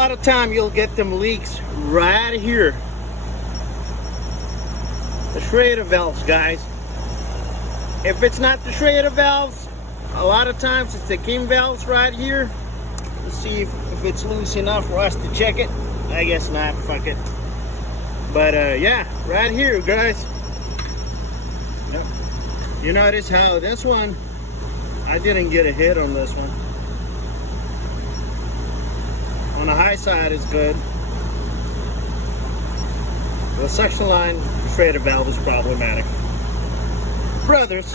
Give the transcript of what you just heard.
lot of time you'll get them leaks right here. The Schrader valves, guys. If it's not the Schrader valves, a lot of times it's the Kim valves right here. Let's see if it's loose enough for us to check it. I guess not, fuck it. But yeah, right here, guys. Yep. You notice how this one, I didn't get a hit on this one. On the high side is good. The suction line Schrader valve is problematic. Brothers.